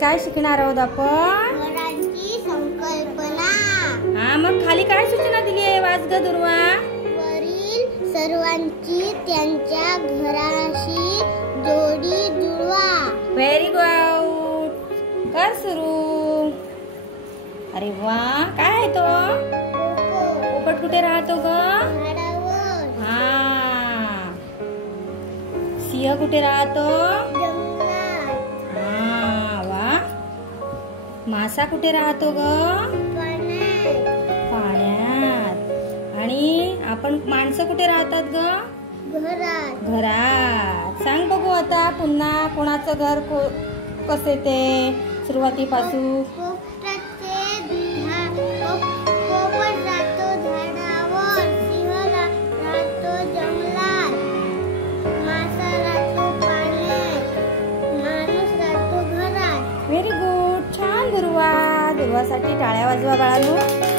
काय शिकणार आहोत आपण? घराची संकल्पना। हा, मग खाली काय सूचना दिली आहे? वाच ग दुर्वा। वरील सर्वांची त्यांच्या घराशी जोडी जुळवा। व्हेरी गुड, कर सुरू। अरे वा, काय आहे तो? पोपट कुठे राहतो ग? झाडावर। हा, सिंह कुठे राहतो? जंगलात। हा, वा। मासा कुठे राहतो ग? पाण्यात। पाण्यात। आणि आपण माणसं कुठे राहतात ग? घरात। घरात। सांग बघू आता पुन्हा कोणाचं घर कसे ते सुरुवातीपासून? पोपट राहतो झाडावर, सिंह राहतो जंगलात, मासा राहतो पाण्यात, माणूस राहतो घरात। व्हेरी गुड, छान दुर्वा। दुर्वासाठी टाळ्या वाजवा बाळांनो।